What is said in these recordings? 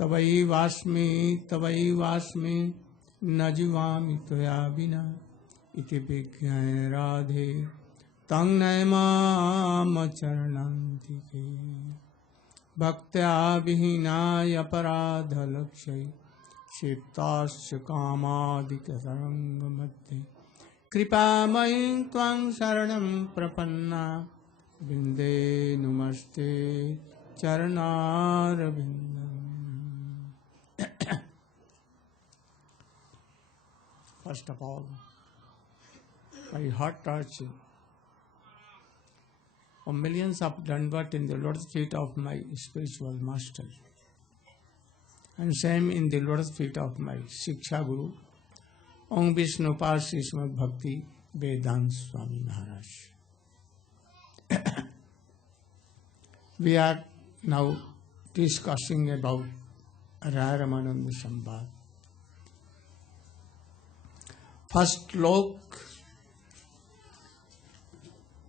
तवैवास्मि न जीवामि त्वया विना इति विज्ञाय राधे तं नयमामचरणन्तिके भक्त्या विहीनाय अपराधलक्ष्यै क्षिप्ताश्च कामादिकतरङ्गमध्ये कृपामयीं त्वां शरणं प्रपन्ना वृन्दे नमस्ते चरणारविन्दम्. First of all, my heart touching of millions of Dandavat in the lotus feet of my spiritual master, and same in the lotus feet of my Shiksha Guru, Om Vishnu Parsi Srimad Bhakti Vedanta Swami Maharaj. We are now discussing about Hare Ramanandasamvad. First slok,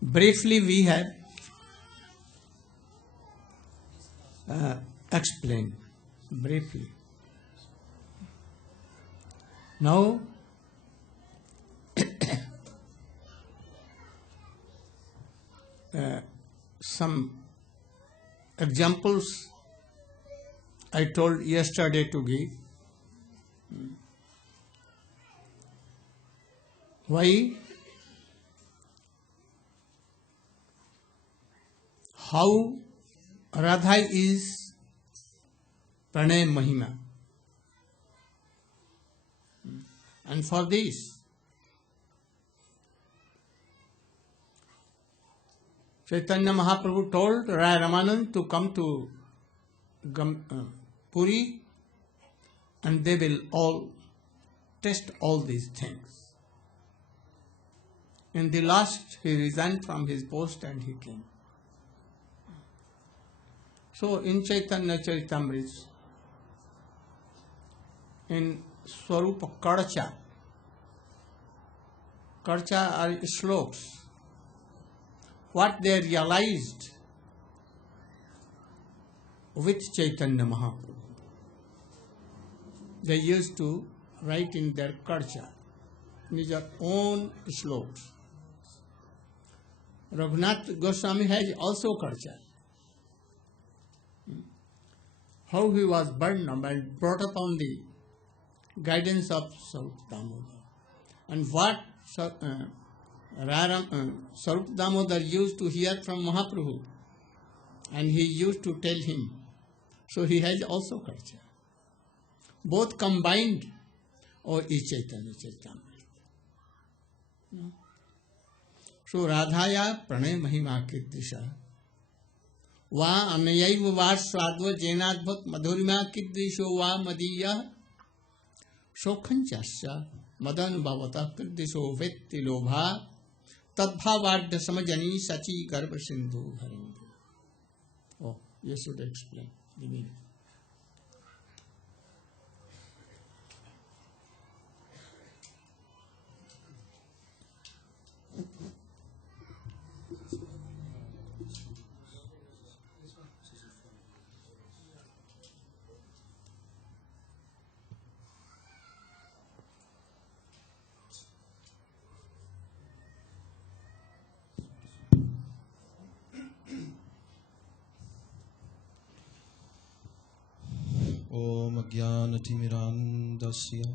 briefly we have explained briefly. Now some examples I told yesterday to give. Why? How Radha is Pranay Mahima. And for this, Chaitanya Mahaprabhu told Rai Ramanand to come to Puri, and they will all test all these things. In the last, he resigned from his post and he came. So in Chaitanya Charitamrita, in Swarupa Karcha are sloks. What they realized with Chaitanya Mahaprabhu, they used to write in their Karcha, in their own sloks. Raghunath Goswami has also Karcha. How he was burned up and brought up on the guidance of Sarup Damodar. And what Sarup Damodar used to hear from Mahaprabhu, and he used to tell him. So he has also Karcha. Both combined, is Chaitanya Charitamrita. So Radhaya Pranay Mahima Kiddisha Va Anayaiva Va Swadva Jenadbhat Madhurima Kiddisho Va Madiya Shokhanchasya Madan Bhavata Kiddisho Vetti Lobha Tadbhavadya Samajani Sachi Garba Sindhu Harindu. Oh, you should explain the meaning. Om Jnanatimirandasya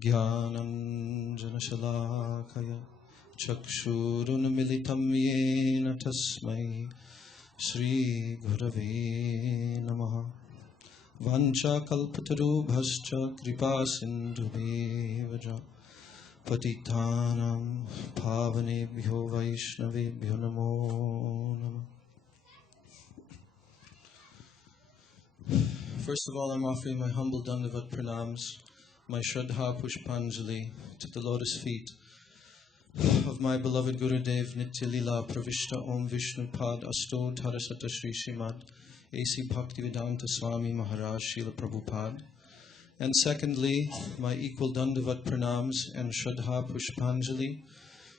Jnananjanashalakaya Chakshurunmilitam Yena Tasmai Shri Gurave Namaha Vancha Kalpatarubhascha Kripa Sindhubhevaja Patitanam Pavanebhyo Vaishnavebhyo Namo Namah. First of all, I'm offering my humble Dandavat Pranams, my Shraddha Pushpanjali to the lotus feet of my beloved Gurudev Nitya Lila Pravishta Om Vishnu Pad Asto Dharasata Shri Srimad A.C. Bhaktivedanta Swami Maharaj Srila Prabhupada. And secondly, my equal Dandavat Pranams and Shraddha Pushpanjali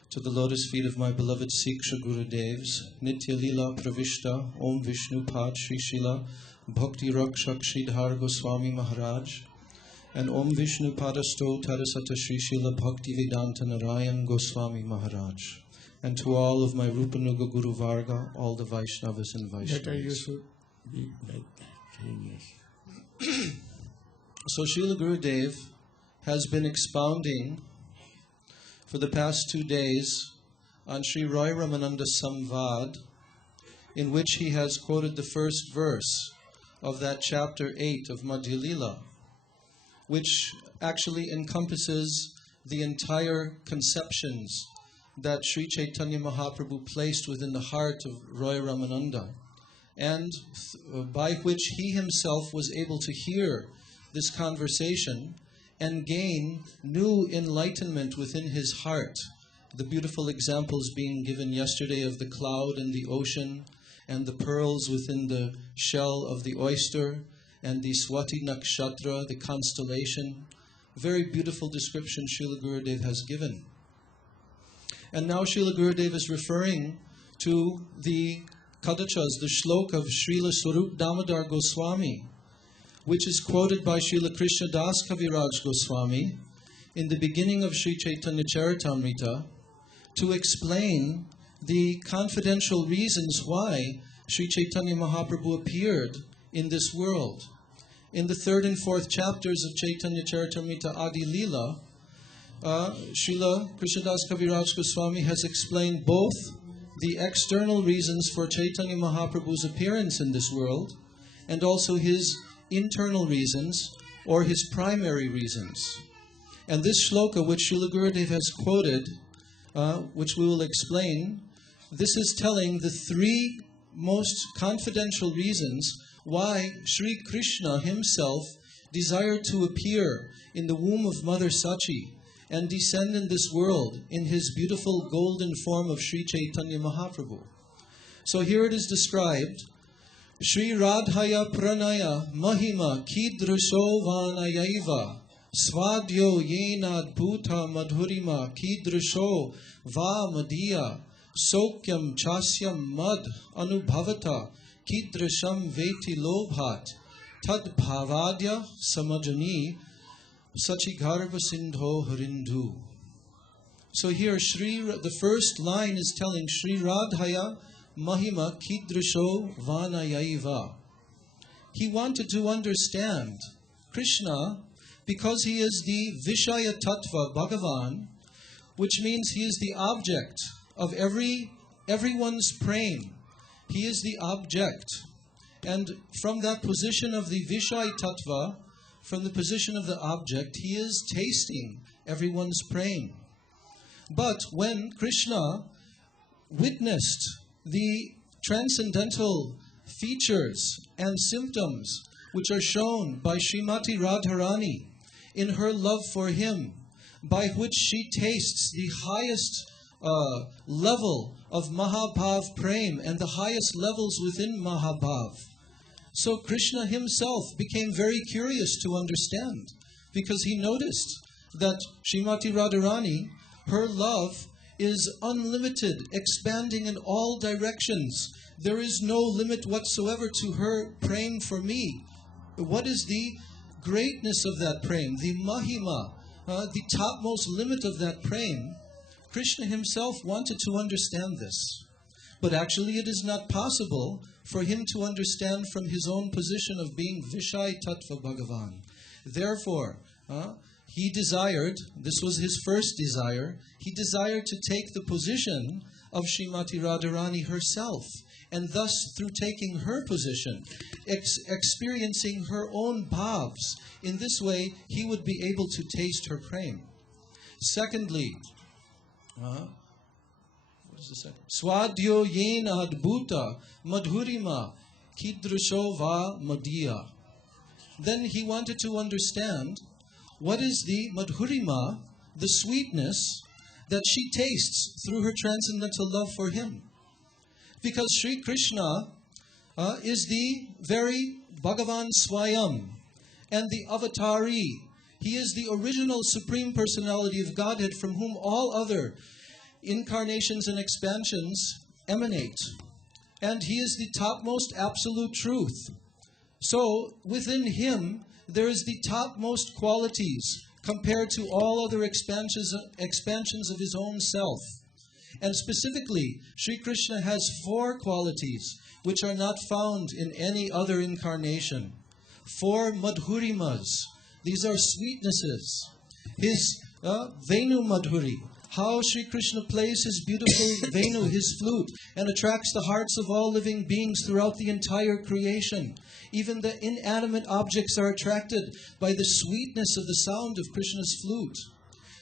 to the lotus feet of my beloved Siksha Gurudevs Nitya Lila Pravishta Om Vishnu Pad Shri Srila Bhakti Rakshak Sridhar Goswami Maharaj, and Om Vishnu Padasto Tadasata Sri Srila Bhakti Vedanta Narayan Goswami Maharaj, and to all of my Rupanuga Guru Varga, all the Vaishnavas and Better you Vaishnavas. should be like that. Yes. So Srila Gurudev has been expounding for the past 2 days on Sri Ramanandasamvad, in which he has quoted the first verse of that chapter 8 of Madhya Lila, which actually encompasses the entire conceptions that Sri Chaitanya Mahaprabhu placed within the heart of Roy Ramananda, and by which he himself was able to hear this conversation and gain new enlightenment within his heart. The beautiful examples being given yesterday of the cloud and the ocean, and the pearls within the shell of the oyster, and the Swati Nakshatra, the constellation. Very beautiful description Srila Gurudev has given. And now Srila Gurudev is referring to the Kadachas, the Shlok of Srila Swarup Damodar Goswami, which is quoted by Srila Krishna Das Kaviraj Goswami in the beginning of Sri Chaitanya Charitamrita, to explain the confidential reasons why Sri Chaitanya Mahaprabhu appeared in this world. In the 3rd and 4th chapters of Chaitanya Charitamrita Adi Lila, Srila Krishnadas Kaviraj Goswami has explained both the external reasons for Chaitanya Mahaprabhu's appearance in this world, and also his internal reasons, or his primary reasons. And this shloka which Srila Gurudev has quoted, which we will explain, this is telling the 3 most confidential reasons why Sri Krishna himself desired to appear in the womb of Mother Sachi and descend in this world in his beautiful golden form of Sri Chaitanya Mahaprabhu. So here it is described, Sri Radhaya Pranaya Mahima Kidrasho Vanayaiva Svadyo Yenad Bhuta Madhurima Kidrasho Va Madhya Sokyam Chasyam Mad Anubhavata Kidrasham Veti Lobhat Tad Bhavadya Samajani Sachigarbha Sindho Harindu. So here the first line is telling Sri Radhaya Mahima Kidrasho Vanayaiva. He wanted to understand Krishna because he is the Vishaya Tattva Bhagavan, which means he is the object of everyone's prema. He is the object. And from that position of the Vishaya Tattva, from the position of the object, he is tasting everyone's prema. But when Krishna witnessed the transcendental features and symptoms which are shown by Srimati Radharani in her love for him, by which she tastes the highest level of Mahabhav Prem and the highest levels within Mahabhav. So Krishna himself became very curious to understand, because he noticed that Srimati Radharani, her love is unlimited, expanding in all directions. There is no limit whatsoever to her prem for me. What is the greatness of that prem? The mahima, the topmost limit of that prem. Krishna himself wanted to understand this. But actually it is not possible for him to understand from his own position of being Vishaya Tattva Bhagavan. Therefore, he desired, this was his first desire, he desired to take the position of Srimati Radharani herself, and thus through taking her position, experiencing her own bhavs, in this way he would be able to taste her prem. Secondly, what is the second? Swadyo yena adbhuta madhurima kidrasho va madhya. Then he wanted to understand what is the madhurima, the sweetness that she tastes through her transcendental love for him. Because Sri Krishna is the very Bhagavan Swayam and the Avatari. He is the original Supreme Personality of Godhead from whom all other incarnations and expansions emanate. And he is the topmost absolute truth. So within him, there is the topmost qualities compared to all other expansions of his own self. And specifically, Sri Krishna has 4 qualities which are not found in any other incarnation. 4 madhurimas. These are sweetnesses. His Venu Madhuri, how Sri Krishna plays his beautiful Venu, his flute, and attracts the hearts of all living beings throughout the entire creation. Even the inanimate objects are attracted by the sweetness of the sound of Krishna's flute.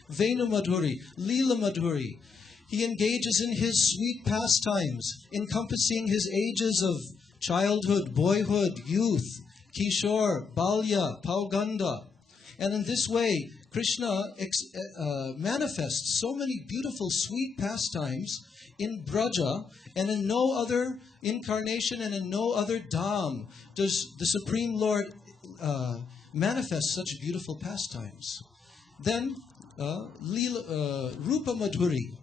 Venu Madhuri, Leela Madhuri. He engages in his sweet pastimes, encompassing his ages of childhood, boyhood, youth, Kishore, Balya, Pauganda. And in this way, Krishna manifests so many beautiful, sweet pastimes in Braja, and in no other incarnation and in no other dham does the Supreme Lord manifest such beautiful pastimes. Then, Rupa Madhuri,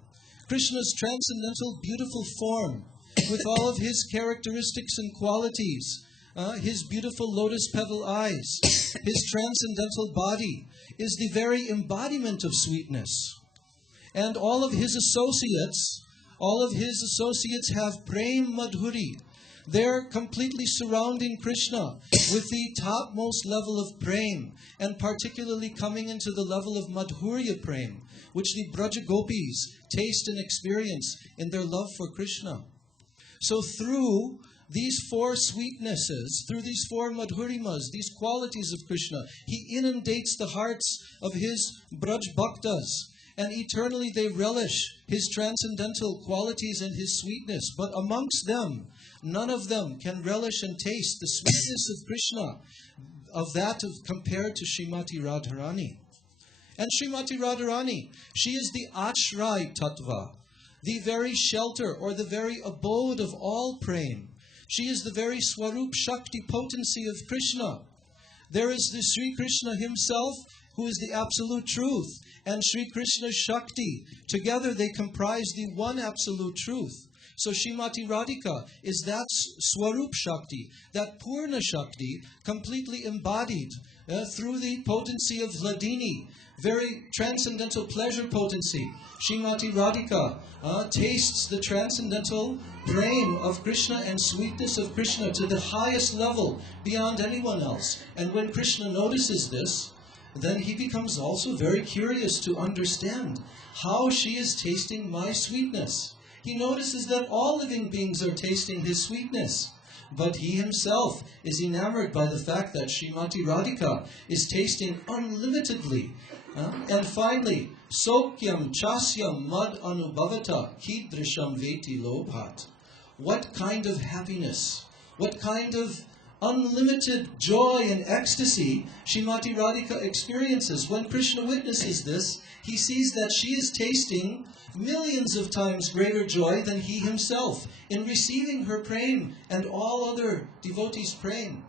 Krishna's transcendental, beautiful form, with all of his characteristics and qualities, his beautiful lotus petal eyes, his transcendental body, is the very embodiment of sweetness. And all of his associates have Prem Madhuri. They're completely surrounding Krishna with the topmost level of Prem, and particularly coming into the level of Madhurya Prem, which the Braja Gopis taste and experience in their love for Krishna. So through these 4 sweetnesses, through these 4 madhurimas, these qualities of Krishna, he inundates the hearts of his Braj Bhaktas, and eternally they relish his transcendental qualities and his sweetness. But amongst them, none of them can relish and taste the sweetness of Krishna compared to Srimati Radharani. And Srimati Radharani, she is the Ashray Tattva, the very shelter or the very abode of all prem. She is the very Swarup Shakti potency of Krishna. There is the Sri Krishna himself, who is the absolute truth, and Sri Krishna's Shakti. Together they comprise the one absolute truth. So Srimati Radhika is that Swarup Shakti, that Purna Shakti, completely embodied through the potency of Hladini, very transcendental pleasure potency. Srimati Radhika tastes the transcendental prem of Krishna and sweetness of Krishna to the highest level beyond anyone else. And when Krishna notices this, then he becomes also very curious to understand how she is tasting my sweetness. He notices that all living beings are tasting his sweetness, but he himself is enamored by the fact that Srimati Radhika is tasting unlimitedly. And finally, Sokyam Chasyam Mad Anubhavata Kidrisham Veti Lobhat. What kind of happiness, what kind of unlimited joy and ecstasy Srimati Radhika experiences. When Krishna witnesses this, he sees that she is tasting millions of times greater joy than he himself in receiving her prem and all other devotees' prem.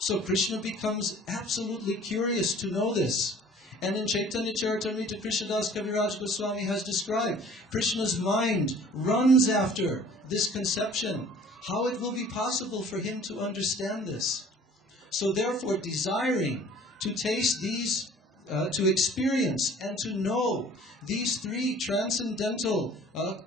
So Krishna becomes absolutely curious to know this. And in Chaitanya Charitamrita, Krishnadas Kaviraj Goswami has described Krishna's mind runs after this conception, how it will be possible for him to understand this. So therefore, desiring to taste these, to experience and to know these 3 transcendental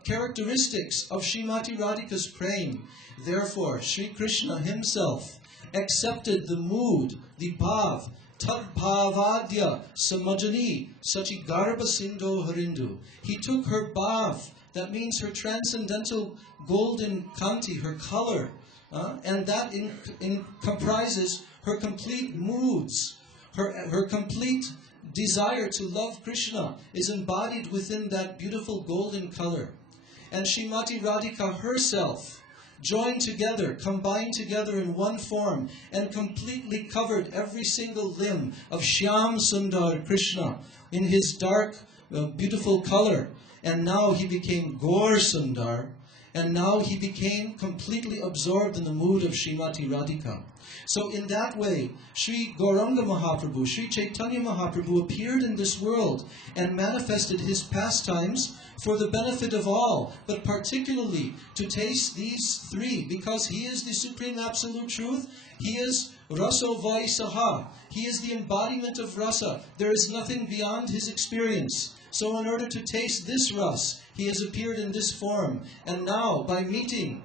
characteristics of Srimati Radhika's prem, therefore Sri Krishna himself accepted the mood, the bhav, tad bhavadya samajani sachi garba sindho harindu. He took her bhav, that means her transcendental golden kanti, her color, and that comprises her complete moods, her complete desire to love Krishna is embodied within that beautiful golden color. And Srimati Radhika herself joined together, combined together in one form, and completely covered every single limb of Shyam Sundar Krishna in his dark, beautiful color. And now he became Gaur Sundar, and now he became completely absorbed in the mood of Srimati Radhika. So in that way, Sri Gauranga Mahaprabhu, Sri Chaitanya Mahaprabhu appeared in this world and manifested his pastimes for the benefit of all, but particularly to taste these three, because he is the Supreme Absolute Truth. He is Raso Vaisaha. He is the embodiment of rasa. There is nothing beyond his experience. So in order to taste this ras, he has appeared in this form. And now, by meeting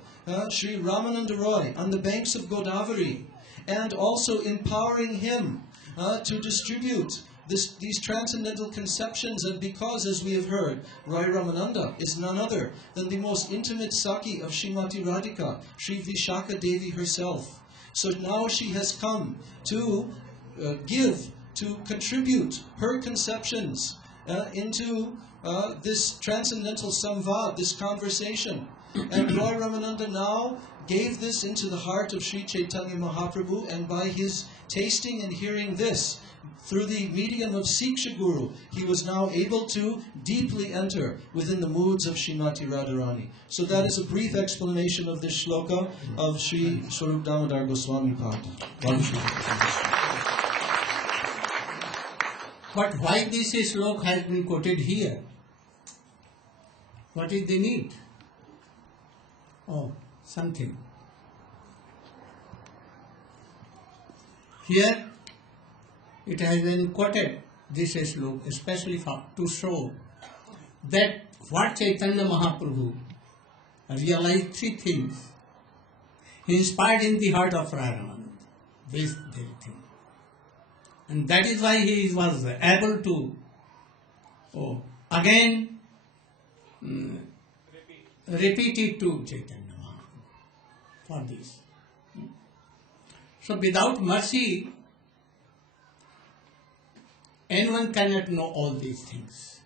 Sri Ramananda Roy on the banks of Godavari, and also empowering him to distribute these transcendental conceptions, and because, as we have heard, Roy Ramananda is none other than the most intimate Saki of Srimati Radhika, Sri Vishaka Devi herself. So now she has come to contribute her conceptions into this transcendental samvad, this conversation. And Roy Ramananda now gave this into the heart of Sri Chaitanya Mahaprabhu, and by his tasting and hearing this, through the medium of Siksha Guru, he was now able to deeply enter within the moods of Srimati Radharani. So that is a brief explanation of this shloka of Sri Swarup Damodar Goswami Pad. But why this shloka has been quoted here? What is the need? Oh, something. Here it has been quoted, this shloka, especially to show that what Chaitanya Mahaprabhu realized three things. He inspired in the heart of Radharani this thing. And that is why he was able to again repeat it to Chaitanya Mahaprabhu for this. So without mercy, anyone cannot know all these things.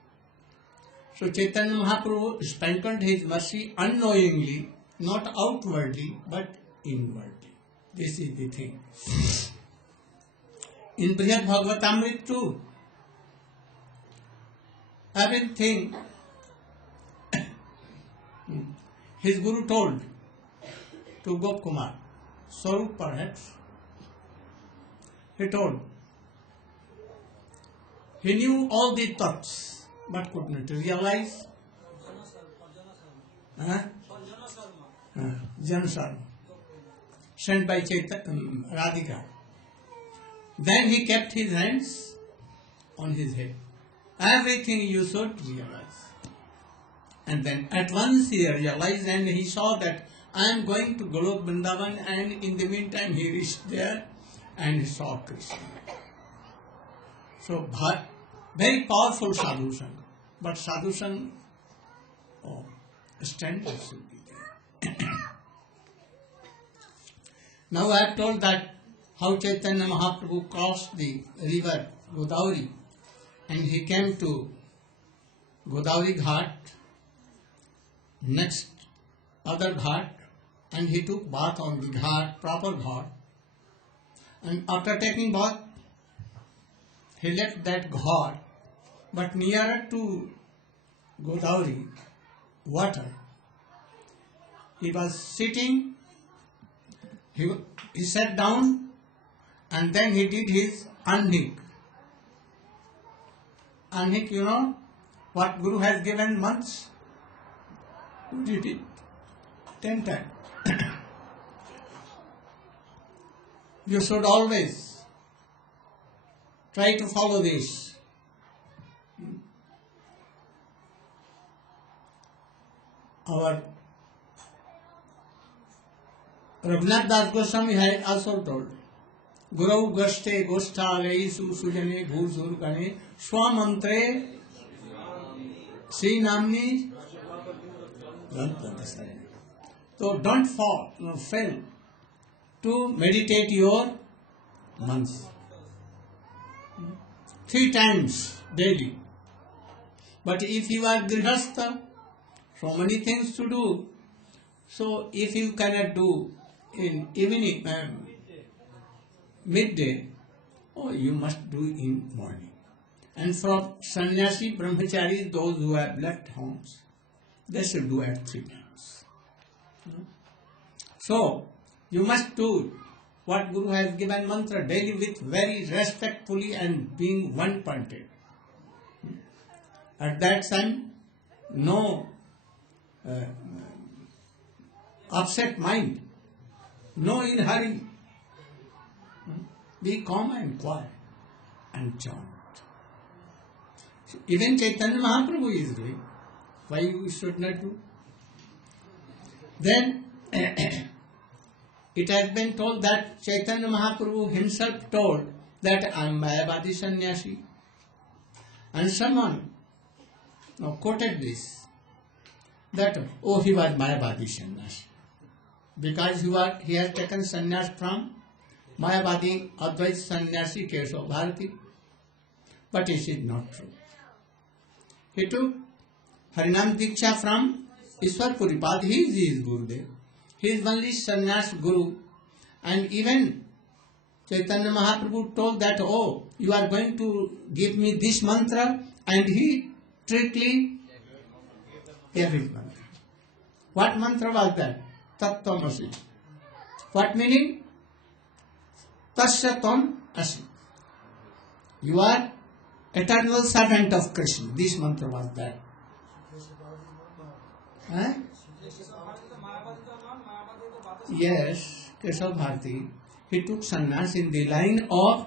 So Chaitanya Mahaprabhu sprinkled his mercy unknowingly, not outwardly, but inwardly. This is the thing. In Brihad Bhagavatamrita too, everything his Guru told to Gop Kumar, Swarup perhaps, he told. He knew all the thoughts, but could not realize. Janasarma, sent by Radhika. Then he kept his hands on his head. Everything you should realize. And then at once he realized, and he saw that I am going to Golok Vrindavan, and in the meantime he reached there and he saw Krishna. So very powerful sadhushan. But sadhushan standards should be there. Now I have told that how Chaitanya Mahaprabhu crossed the river Godavari and he came to Godavari Ghat, next other Ghat, and he took bath on the Ghat, proper Ghat. And after taking bath, he left that Ghat, but nearer to Godavari water. He was sitting, he sat down, and then he did his anhik. Anhik, you know what Guru has given months? He did it 10 times. You should always try to follow this. Our Raghunath Das Goswami had also told, Gurau Gaste Gosthale Sujane Bhuzur Gane Swamantre Sri Namni. So don't fail to meditate your months 3 times daily. But if you are grihastha, so many things to do. So if you cannot do in evening, midday, you must do in morning. And for sannyasi, brahmachari, those who have left homes, they should do at 3 times. So, you must do what Guru has given mantra daily with very respectfully and being one-pointed. At that time, no upset mind, no in hurry. Be calm and quiet and chant. Even Chaitanya Mahaprabhu is doing. Why you should not do? Then it has been told that Chaitanya Mahaprabhu himself told that I am Mayavadi sannyasi. And someone quoted this, that he was Mayavadi sannyasi. Because he has taken sannyas from Mayavadi Advaita sannyasi Keshav Bharati. But it is not true. He took Harinam Diksha from Ishwar Puripad. He is his Gurudev. He is only sannyas Guru. And even Chaitanya Mahaprabhu told that, you are going to give me this mantra, and he strictly gave his mantra. What mantra was that? Tattvamasi. What meaning? Tasya Tvam Asi. You are eternal servant of Krishna. This mantra was that. Huh? Yes, Keshav Bharati. He took sannyas in the line of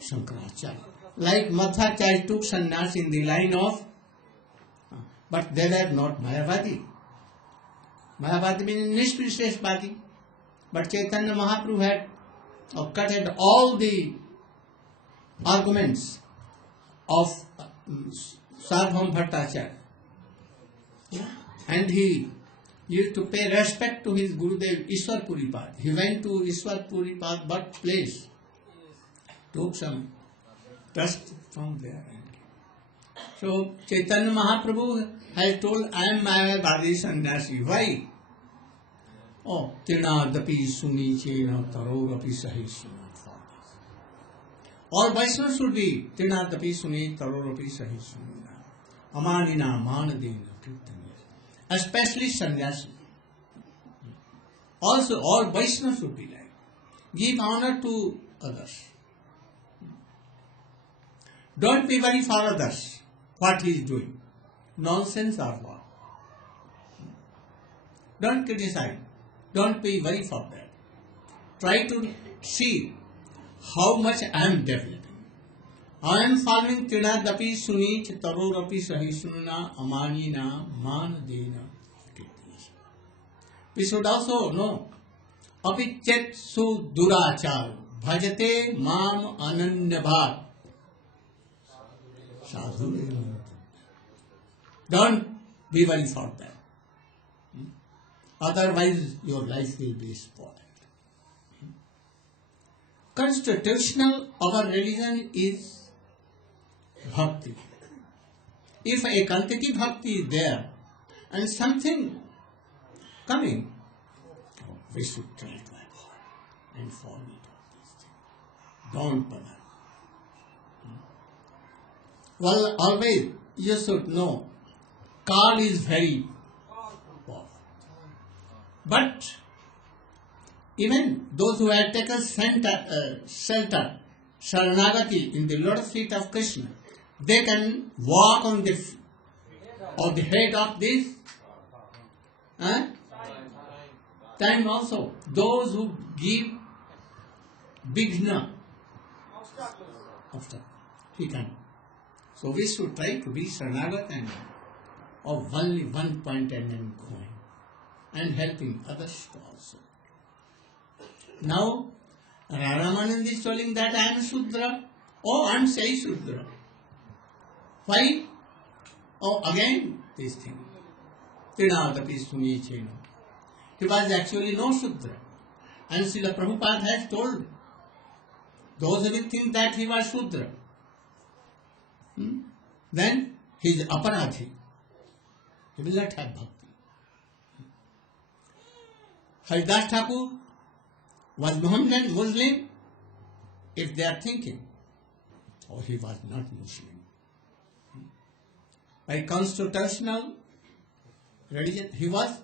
Shankaracharya. Like Madhvacharya took sannyas in the line of, but they were not Mayavadi. Mayavadi means Nishvisheshvadi. But Chaitanya Mahaprabhu had cutted all the arguments of Sarvabhauma Bhattacharya. And he used to pay respect to his Gurudev Ishwar Puripad. He went to Ishwar Puripad birthplace, took some dust from there. So Chaitanya Mahaprabhu has told, I am Mayavadi sannyasi. Why? Tinadapi suni chena tarorapi sahi suna. All Vaishnavas should be Tinadapi suni tarorapi sahi suna. Amanina manadena kirtanya. Especially sannyasi. Also, all Vaishnavas should be like. Give honor to others. Don't be worried for others, what he is doing. Nonsense or what. Don't criticize. Don't be worried for that. Try to see how much I am developing. I am following Trinadapi Suni Chitarorapi Sahisunna Amanina Manadena. We should also know Apichet Su Durachar Bhajate Mam Ananyabhat. Sadhu. Don't be worried for that. Otherwise, your life will be spoiled. Constitutional our religion is bhakti. If a quantity bhakti is there and something coming, we should try to avoid and follow it all these things. Don't bother. Well, always you should know, Kal is very powerful. But even those who have taken shelter, Sharanagati in the lotus feet of Krishna, they can walk on the head of this time also. Those who give Vighna, he can. So we should try to be Sharanagati and of only one point and then going and helping others also. Now, Ramananda is telling that I am Shudra. I am Sai Shudra. Why? Again this thing. Trinadapi Suni Chena. He was actually no Shudra. And Srila Prabhupada has told those who think that he was Shudra, then he is aparadhi. He will not have bhakti. Haridas Thakur was Mohammedan Muslim, if they are thinking, he was not Muslim. By constitutional religion, he was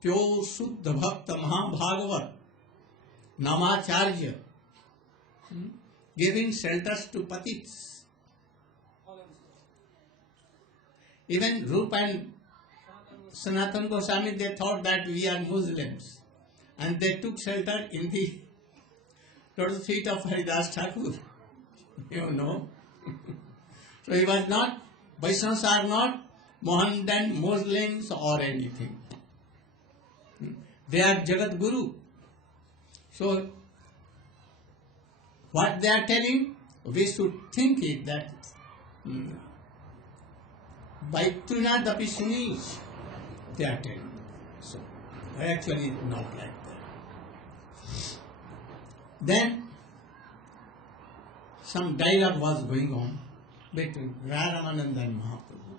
pure Shuddha Bhakta Mahabhagavat, Namacharya, giving shelters to Patits. Even Rupa and Sanatana Goswami, they thought that we are Muslims, and they took shelter in the lotus feet of Haridas Thakur. You know. So he was not, Vaishnavas are not Mohammedan Muslims or anything. They are Jagat Guru. So what they are telling, we should think it that Vaituna Dapisuni, they are telling. So actually not like that. Then some dialogue was going on between Ramananda and Mahaprabhu.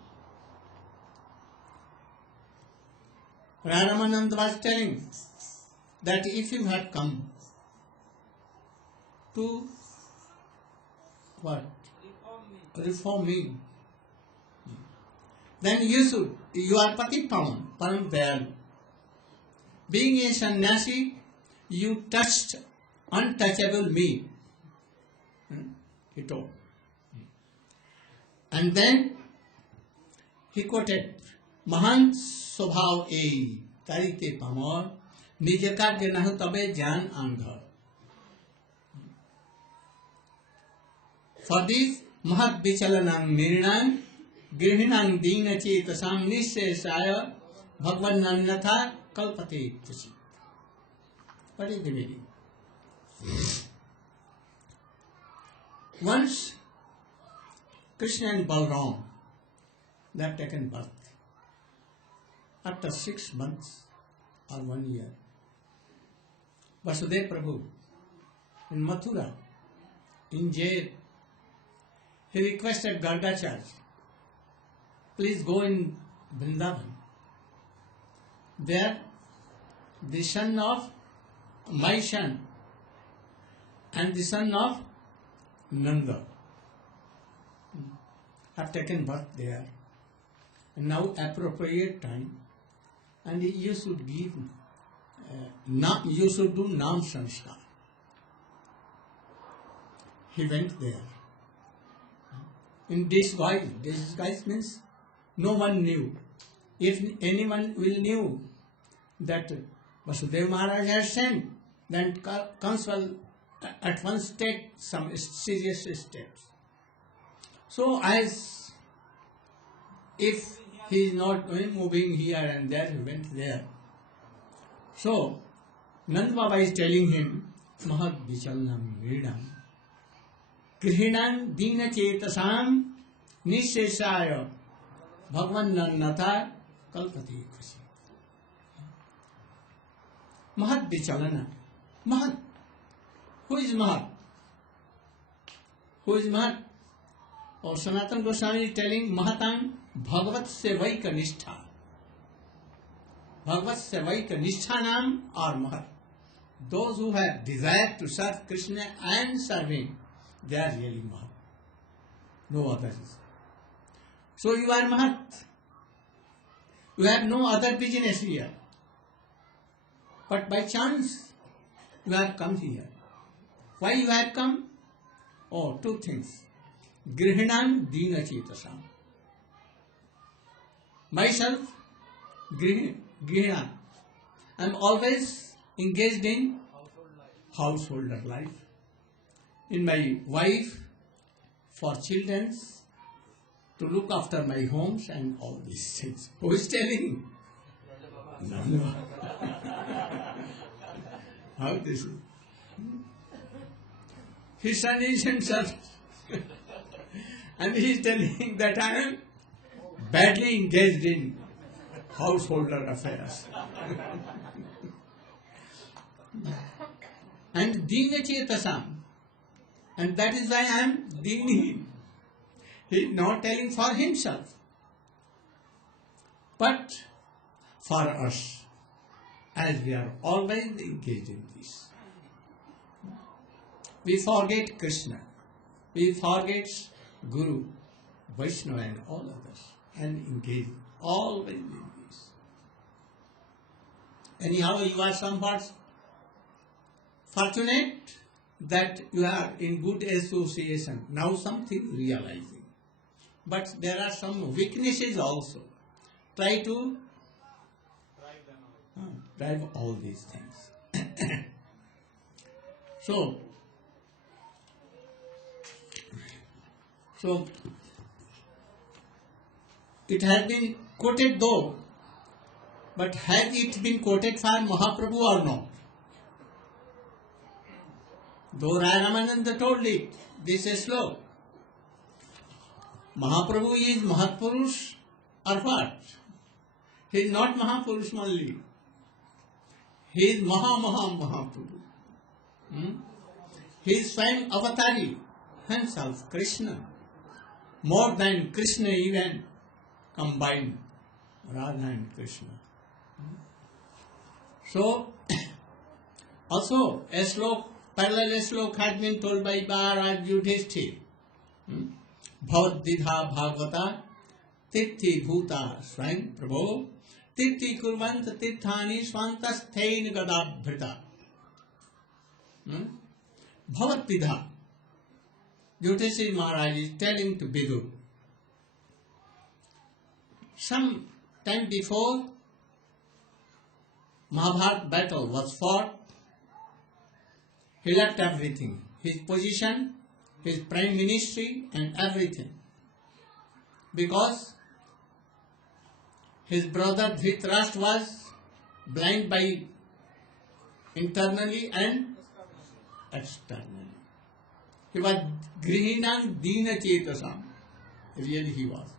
Ramananda was telling that if you have come to what? Reform me. Then you are Pati Pavan, Param Dayalu. Being a sannyasi, you touched untouchable me. He told. And then he quoted, Mahan Sobhav E Tarite Pamor Nijaka Genahu Tabe Jan Andha. For this Mahat Bichalanang Nirinang Grihinang Dina Chetasam Nishesaya Bhagwan Nannatha Kalpate Tusi. What is the meaning? Once Krishna and Balram, they have taken birth. After 6 months or 1 year, Vasudev Prabhu in Mathura, in jail, he requested Gardacharya, please go in Vrindavan. There, the son of my son and the son of Nanda have taken birth there. And now appropriate time, and you should give, you should do Nam Sanskar. He went there. In disguise. Disguise means no one knew. If anyone will knew that Vasudeva Maharaj has sent, then comes will at once take some serious steps. So as if he is not moving here and there, he went there. So Nand Baba is telling him, Mahad Vichalnam Vedam Grihinam Dina Chetasam Nishesaya Bhagwan Nannatha Kalpati Khushi. Mahad Vichalana. Mahad. Who is Mahad? Who is Mahad? Or Sanatana Goswami is telling Mahatang Bhagavat Sevaika Nishtha. Bhagavat Sevaika Nishtha Nam are Mahad. Those who have desire to serve Krishna and serve Him, they are really Mahad. No others. So you are Mahad. You have no other business here. But by chance, you have come here. Why you have come? Oh, 2 things. Grihinam Dina Chetasam. Myself, Grihina. I am always engaged in householder life. In my wife, for children, to look after my homes and all these things. Who is telling? No. How this is? His son is himself. And he is telling that I am badly engaged in householder affairs. And Dina Chetasam. And that is why I am Dini. He is not telling for himself, but for us, as we are always engaged in this. We forget Krishna, we forget Guru, Vaishnava and all others, and engage always in this. Anyhow, you are somewhat fortunate that you are in good association. Now something realizing. But there are some weaknesses also. Try to drive all these things. So, it has been quoted though, but has it been quoted for Mahaprabhu or not? Though Ramananda told it, this is slow. Mahaprabhu is Mahapurush or what? He is not Mahapurush only. He is Mahaprabhu. He is Swayam Avatari, himself, Krishna. More than Krishna even combined, Radha and Krishna. So, also a slok, parallel slok had been told by Maharaj Yudhishthir. Bhavat Didha Bhagavata Tithi Bhuta Swayam Prabho Tithi Kurvant Tithani Swantasthein Gadabhrita. Bhavat Didha. Yudhishthir Maharaj is telling to Vidur. Some time before Mahabharata battle was fought, he left everything, his position, his prime ministry and everything, because his brother Dhritarashtra was blind by internally and externally. He was Grihinam Dina Chetasam. Really he was.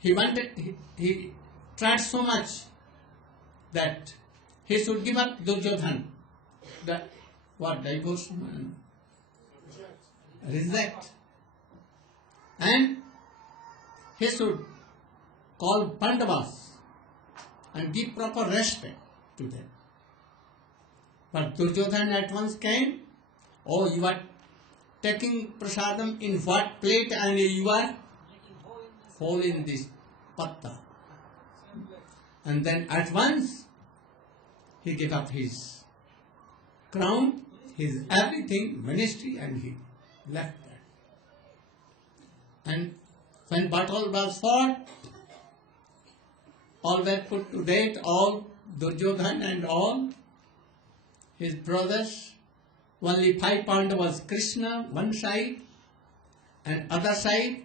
He tried so much that he should give up Duryodhana. Divorce? Reject. And he should call Pandavas and give proper respect to them. But Duryodhana at once came. Oh, you are taking prasadam in what plate and you are hole in this patta. And then at once he gave up his crown, his everything, ministry, and he left that. And when battle was fought, all were put to death, all Duryodhana and all his brothers. Only 5 Pandavas, Krishna, one side, and other side,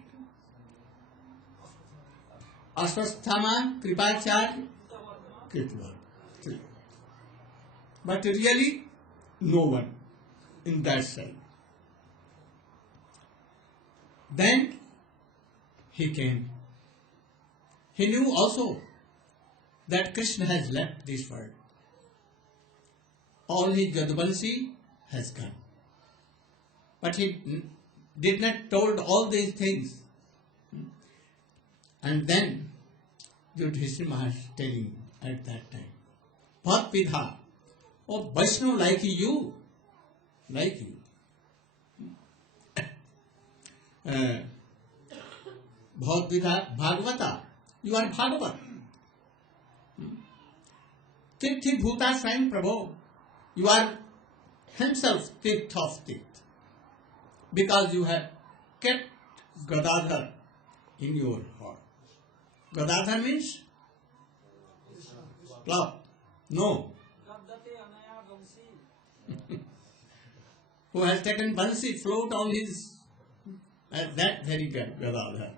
Ashwasthama, Kripacharya, Kritva. But really, no one in that side. Then he came. He knew also that Krishna has left this world. All his Jadvansi has gone. But he did not told all these things. And then Yudhishthira Maharaj telling at that time, Bhat Vidha, oh Vaishnav like you. Bhat Vidha Bhagavata, you are Bhagavat. Tithi Bhuta Swayam Prabho, you are himself Tirth of Tirth. Because you have kept Gadadhar in your heart. Gadadhar means? Love. No. Who has taken Bansi float on his, that very Gadadhar.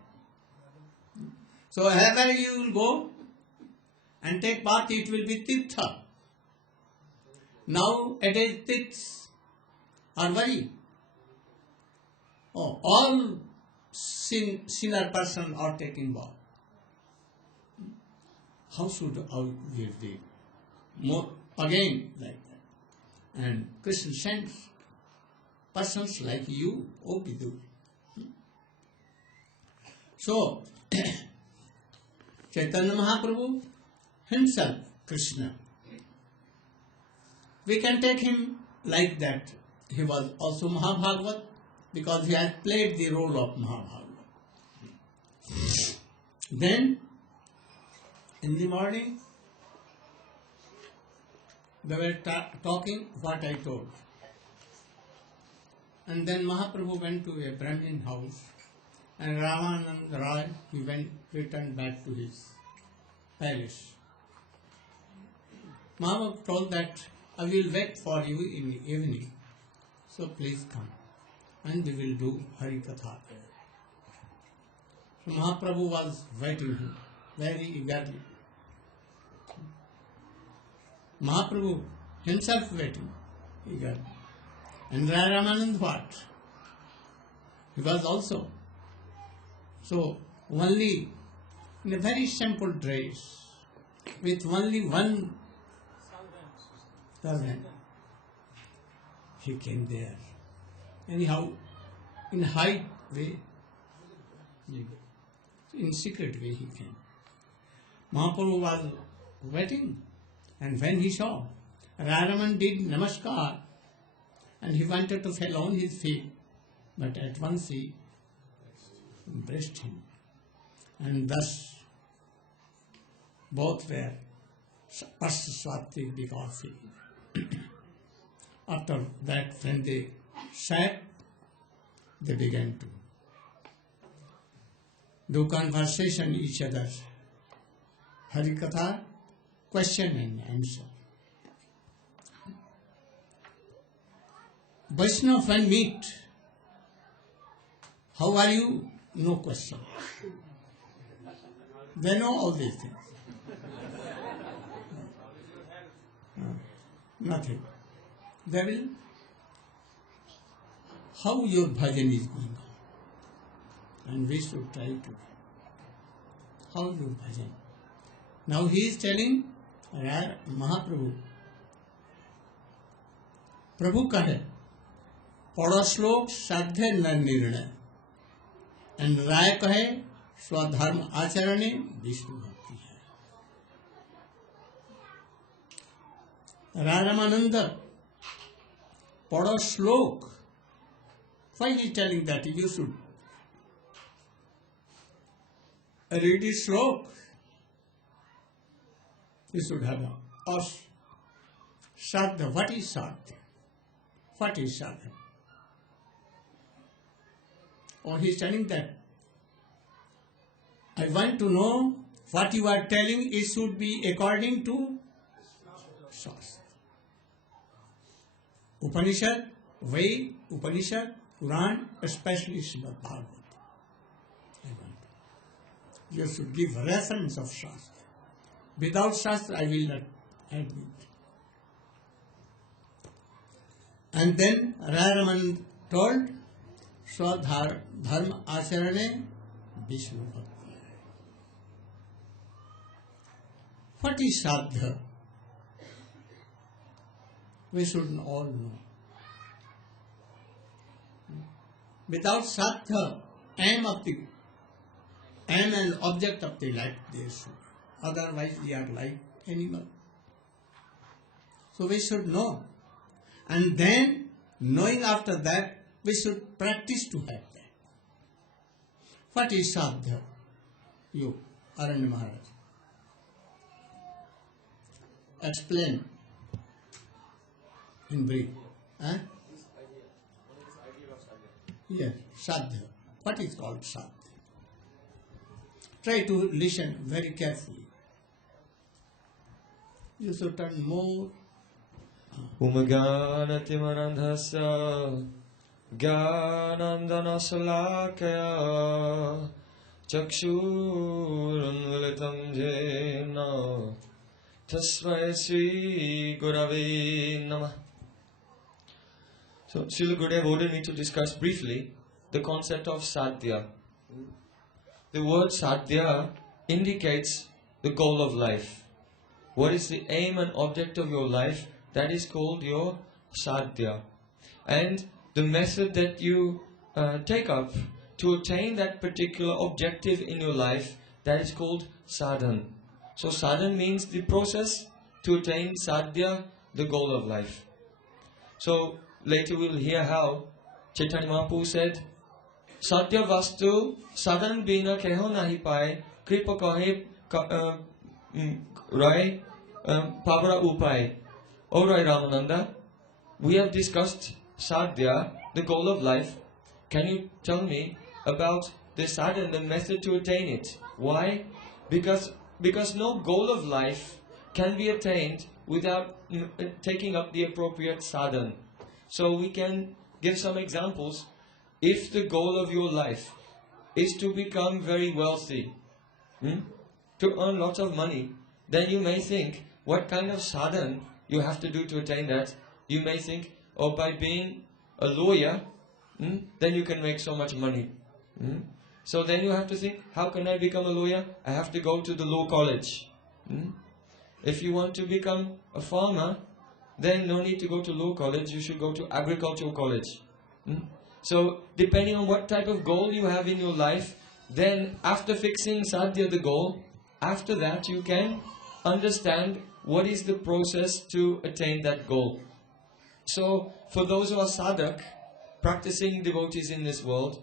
So wherever you will go and take part, it will be Tirtha. Now it is Tirths are very. Oh, all sinner person are taking bath. How should we be? More again like that. And Krishna sends persons like you, O Vidur. So Chaitanya Mahaprabhu himself, Krishna, we can take him like that. He was also Mahabhagavat because he has played the role of Mahabhagavat. Then, in the morning, they were talking what I told. And then Mahaprabhu went to a Brahmin house, and Ramananda Roy, he returned back to his palace. Mahaprabhu told that I will wait for you in the evening, so please come, and we will do Hare Katha. So Mahaprabhu was waiting him very eagerly. Mahaprabhu himself waiting eagerly. And Ramanand what? He was also. So only in a very simple dress, with only one servant, he came there. Anyhow, in high way, in secret way he came. Mahaprabhu was waiting, and when he saw, Raman did namaskar, and he wanted to fall on his feet, but at once he embraced him. And thus, both were Swatik because after that, when they sat, they began to do conversation each other, Hare Katha, question and answer. Vaishnava when meet, how are you? No question. They know all these things. Nothing. They will, how your bhajan is going on. And we should try to, how your bhajan. Now he is telling Mahaprabhu, Prabhu kahe, पढ़ो श्लोक साध्य न निर्णय and राय कहे स्वधर्म आचरणे विष्णु भक्ति है। Ramanand पढ़ो श्लोक, why he is telling that you should read the श्लोक, you should have a sadhya. What is sadhya? What is sadhya? Or he is telling that I want to know what you are telling, it should be according to Shastra. Upanishad, Ved, Upanishad, Quran, especially Srimad Bhagavatam. You should give reference of Shastra. Without Shastra, I will not admit. And then Raman told, Swadharma Acharane Vishnu Bhakti. What is sadhya? We should all know. Without sadhya, aim and object of the life there should. Otherwise we are like animal. So we should know. And then, knowing after that, we should practice to have that. What is sadhya? You, Aranya Maharaj. Explain in brief. Huh? Yes, sadhya. What is called sadhya? Try to listen very carefully. You should turn more. Umaganatimarandhasa Gyanandanasalakaya Chakshurunvalitam jena Tasmai Sri Gurave Namah. So, Srila Gurudev ordered me to discuss briefly the concept of sadhya. The word sadhya indicates the goal of life. What is the aim and object of your life? That is called your sadhya. And the method that you take up to attain that particular objective in your life, that is called sadhan. So sadhan means the process to attain sadhya, the goal of life. So later we will hear how Chaitanya Mahaprabhu said, Sadhya vastu sadhan bina keho nahi pae kripa kahe rai pavara upai. Alright, Ramananda, we have discussed sadhya, the goal of life. Can you tell me about the sadhana, the method to attain it? Why? Because no goal of life can be attained without taking up the appropriate sadhana. So we can give some examples. If the goal of your life is to become very wealthy, to earn lots of money, then you may think, what kind of sadhana you have to do to attain that? You may think, oh, by being a lawyer, then you can make so much money. So then you have to think, how can I become a lawyer? I have to go to the law college. If you want to become a farmer, then no need to go to law college, you should go to agricultural college. So depending on what type of goal you have in your life, then after fixing sadhya, the goal, after that you can understand what is the process to attain that goal. So for those who are sadhak, practicing devotees in this world,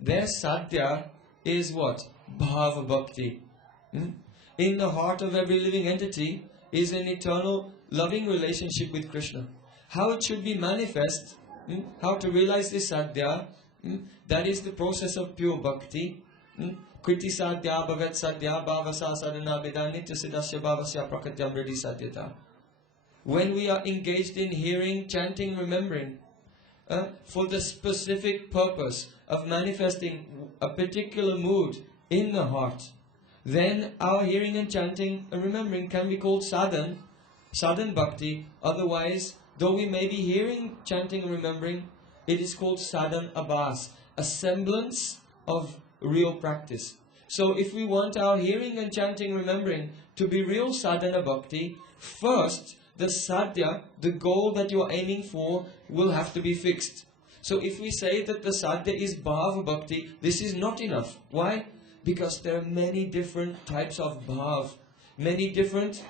their sadhya is what? Bhava bhakti. In the heart of every living entity is an eternal loving relationship with Krishna. How it should be manifest, how to realize this sadhya, that is the process of pure bhakti. Kriti sadhya bhavat sadhya bhavasa sadhana vedanitya siddhasya bhavasya prakatyam ridi sadhyata. When we are engaged in hearing, chanting, remembering, for the specific purpose of manifesting a particular mood in the heart, then our hearing and chanting and remembering can be called sadhan bhakti. Otherwise, though we may be hearing, chanting and remembering, it is called sadhan abhas, a semblance of real practice. So if we want our hearing and chanting remembering to be real sadhana bhakti, first the sadhya, the goal that you are aiming for, will have to be fixed. So if we say that the sadhya is bhava bhakti, this is not enough. Why? Because there are many different types of bhav, many different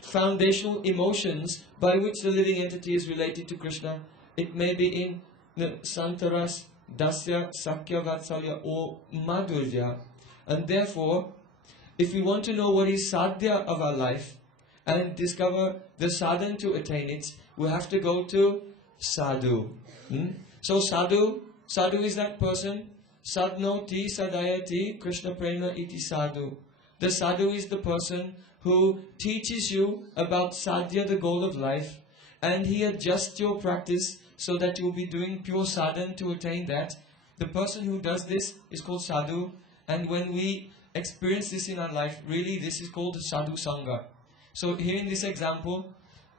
foundational emotions by which the living entity is related to Krishna. It may be in the santaras, dasya, sakya, vatsalya or madhurya. And therefore, if we want to know what is sadhya of our life and discover the sadhana to attain it, we have to go to sadhu. So sadhu is that person. Sadnoti sadayati Krishna prema iti sadhu. The sadhu is the person who teaches you about sadhya, the goal of life, and he adjusts your practice so that you will be doing pure sadhana to attain that. The person who does this is called sadhu, and when we experience this in our life, really this is called sadhu sangha. So here in this example,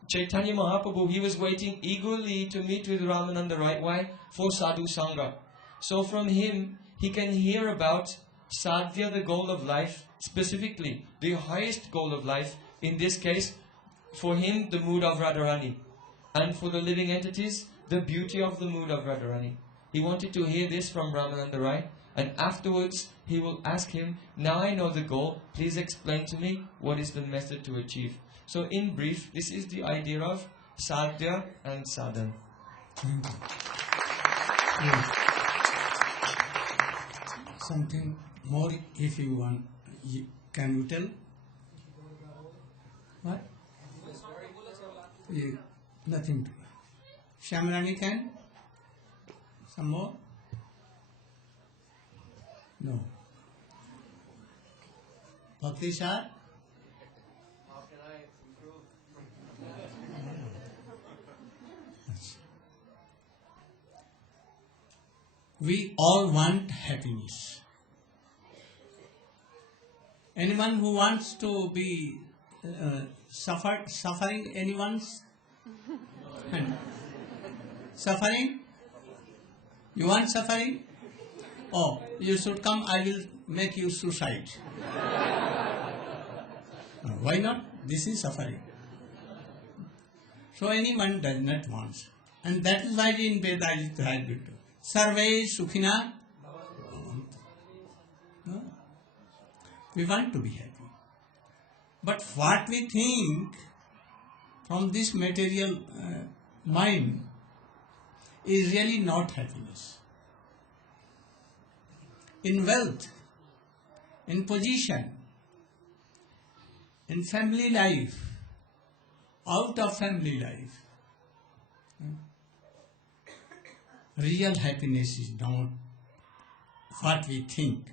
Chaitanya Mahaprabhu, he was waiting eagerly to meet with Ramananda, right? Why? For sadhu sangha. So from him, he can hear about sadhya, the goal of life, specifically the highest goal of life. In this case, for him, the mood of Radharani. And for the living entities, the beauty of the mood of Radharani. He wanted to hear this from Ramananda Rai. And afterwards, he will ask him, now I know the goal, please explain to me what is the method to achieve. So in brief, this is the idea of sadhya and sadhana. Something more if you want, can you tell? What? Yeah, nothing to. Shamrani can? Some more? No. Bhakti Shah? How can I improve? We all want happiness. Anyone who wants to be suffering, anyone's suffering? You want suffering? Oh, you should come, I will make you suicide. Why not? This is suffering. So anyone does not want. And that is why in Veda it is had written, Sarve Sukhina. No? We want to be happy. But what we think from this material mind is really not happiness. In wealth, in position, in family life, out of family life. Real happiness is not what we think.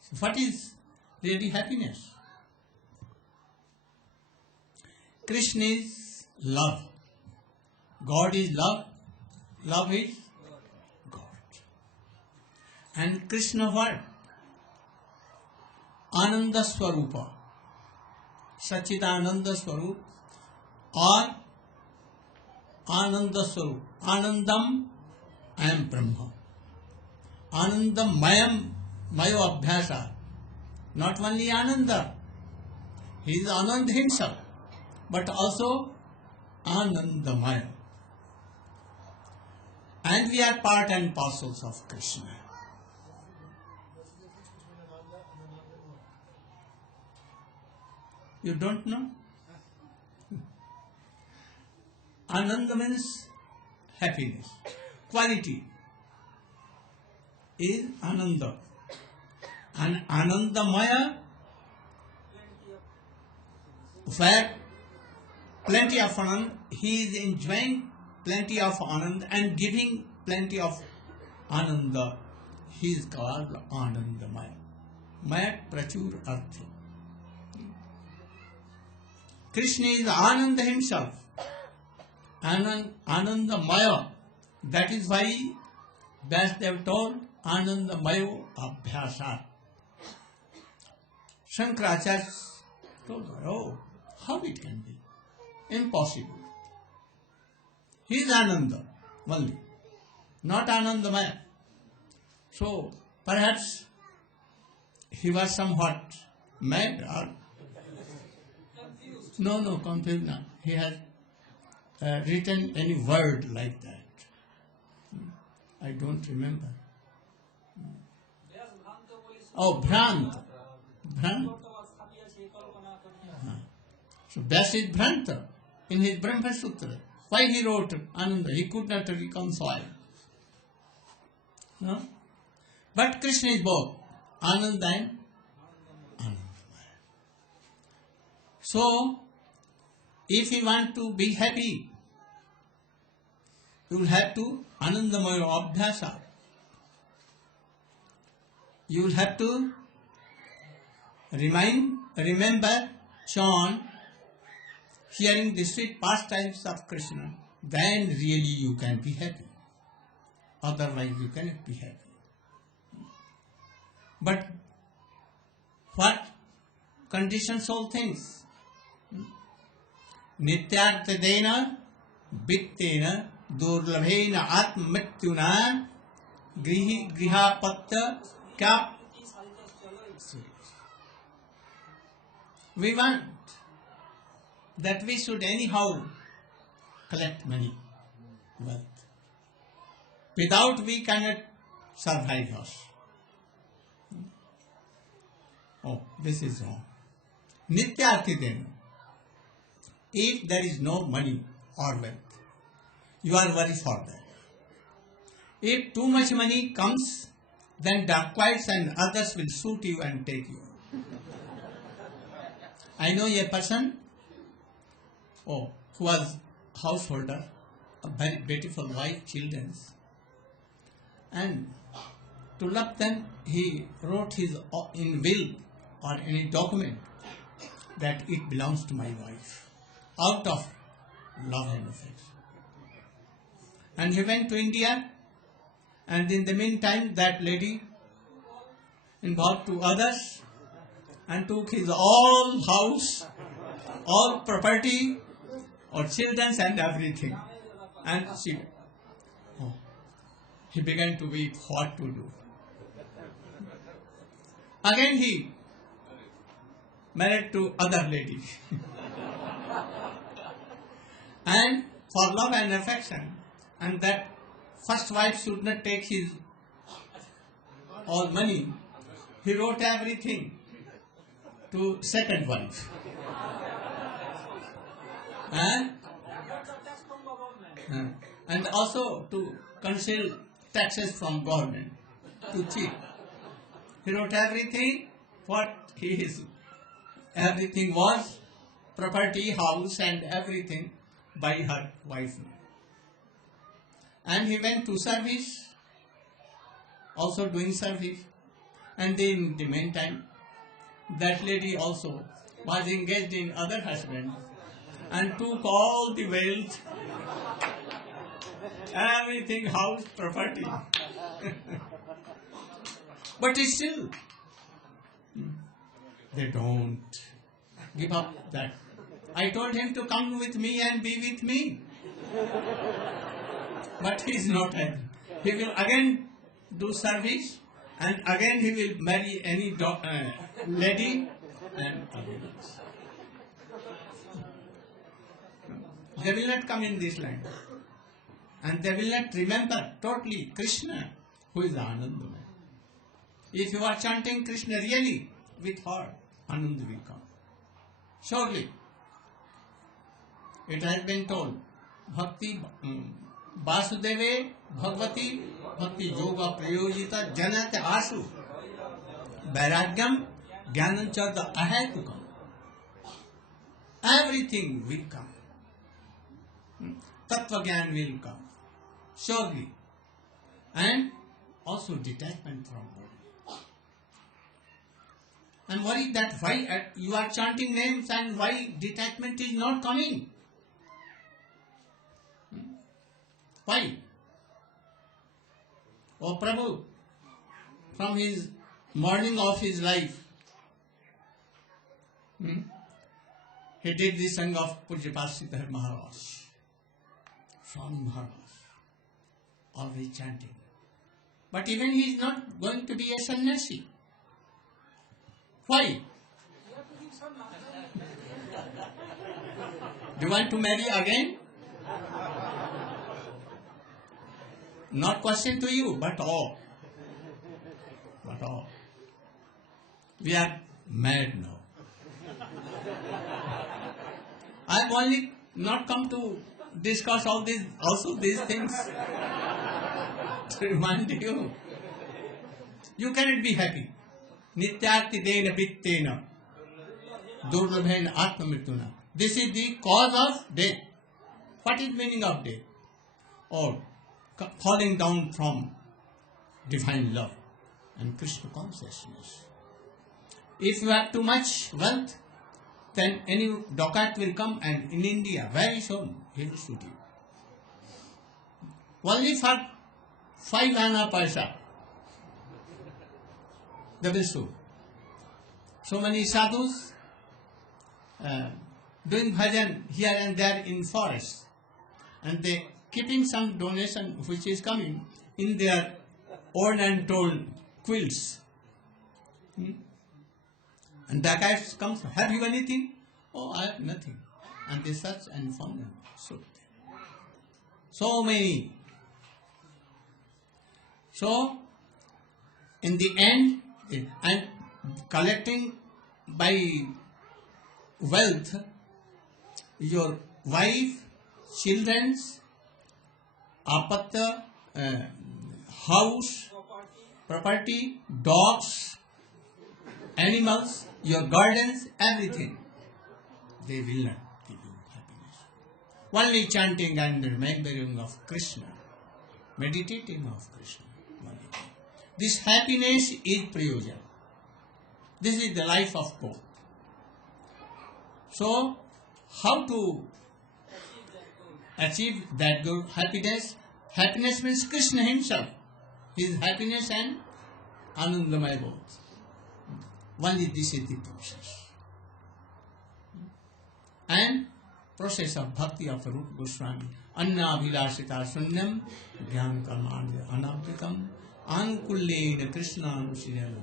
So what is really happiness? Krishna is love. God is love. Love is God. And Krishna what? Ananda Swarupa. Sachidananda Swarup or Ananda Swarup. Anandam, I am Brahma. Anandam, Mayo Abhyasa. Not only Ananda, he is Anand himself, but also Anandamaya. And we are part and parcels of Krishna. You don't know? Ananda means happiness. Quality is Ananda. And Anandamaya, where plenty of Anand, he is enjoying plenty of Anand and giving plenty of Ananda. He is called Anandamaya. Maya Prachur Artha. Krishna is Ananda himself. Anandamaya. That is why Vyasdev told Anandamayo Abhyasa. Shankaracharya told her, oh, how it can be? Impossible. He is Ananda only, not Anandamaya. So perhaps he was somewhat mad or no, confused not. He has written any word like that. I don't remember. Oh, Bhrant. So Vyasa is Bhranta in his Brahma Sutra. Why he wrote Ananda? He could not reconcile. No? But Krishna is both Ananda and Anandamaya. So, if you want to be happy, you will have to Anandamaya Abhyasa. You will have to remember, chant, hearing the sweet pastimes of Krishna, then really you can be happy. Otherwise you cannot be happy. But what conditions all things? Nityartadena vittena durlabhena atmrityuna grihapatta kya. We want that we should anyhow collect money, wealth. Without we cannot survive us. Oh, this is wrong. Nityartidena. If there is no money or wealth, you are worried for that. If too much money comes, then dacoits and others will shoot you and take you. I know a person who was householder, a very beautiful wife, children, and to love them, he wrote his in will or any document that it belongs to my wife, out of love and affection. And he went to India, and in the meantime, that lady involved to others and took his all house, all property, or children and everything. And he began to weep what to do. Again he married to other lady. And for love and affection, and that first wife should not take his all money, he wrote everything to second wife. And also to conceal taxes from government, to cheat. He wrote everything, what everything was property, house and everything by her wife. And he went to service, also doing service. And in the meantime, that lady also was engaged in other husband and took all the wealth, everything, house, property. But still, they don't give up that. I told him to come with me and be with me. But he is not happy. He will again do service and again he will marry any lady and other else. They will not come in this land. And they will not remember totally Krishna, who is Anandamaya. If you are chanting Krishna really with heart, Ananda will come. Surely, it has been told, Bhakti Vasudeve Bhagavati Bhakti Yoga Prayojita Janat Asu Vairagyam Jnanam Chada Ahetukam. Everything will come. Tattva Gyan will come. Surely. And also detachment from body. I'm worried that why you are chanting names and why detachment is not coming. Why? Oh Prabhu, from his morning of his life, he did the song of Pujyapat Siddhar Maharaj, Swami Maharaj, always chanting. But even he is not going to be a sannyasi. Why? Do you want to marry again? Not question to you, but all. But all. We are mad now. I have only not come to discuss all these, also these things to remind you. You cannot be happy. Nityarti dena pittena durlabhen atmamrituna. This is the cause of death. What is meaning of death? Or falling down from divine love and Krishna consciousness. If you have too much wealth, then any dacoit will come and in India, very soon, he will shoot you. Only for 5 anna paisa, they will shoot. So many sadhus doing bhajan here and there in forest, and they keeping some donation which is coming in their worn and torn quilts. And the guy comes, have you anything? Oh, I have nothing. And they search and found them. So many. So, in the end, and collecting by wealth, your wife, children's, apatta, house, property, dogs, animals, your gardens, everything. They will not give you happiness. Only chanting and remembering of Krishna, meditating of Krishna. This happiness is prayojan. This is the life of both. So, how to achieve that good happiness? Happiness means Krishna himself. His happiness and Anandamaya both. Only this is the process. And process of bhakti of Rupa Goswami. Anna vilasita sunyam jnana karmanya anabdikam ankullena Krishna anusirela.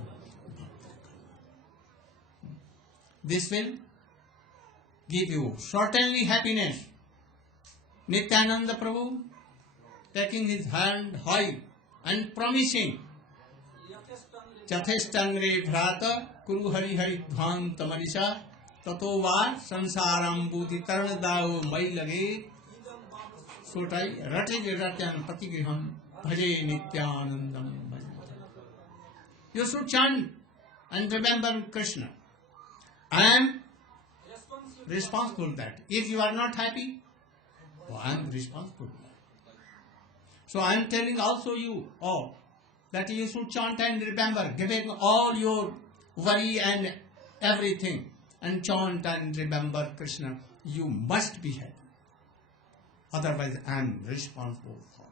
This will give you certainly happiness. Nityananda Prabhu taking his hand high and promising Chathestangre Bhrata Kuru Hari Hari Dhvan Tamarisha Tato Va Sansaram Buddhi Taranadao Mai Lage Sotai Rate Ratyan Patigriham Bhaje Nityanandam. You should chant and remember Krishna. I am responsible that. If you are not happy, well, I am responsible. So I am telling also you all that you should chant and remember, giving all your worry and everything, and chant and remember Krishna. You must be happy. Otherwise, I am responsible for.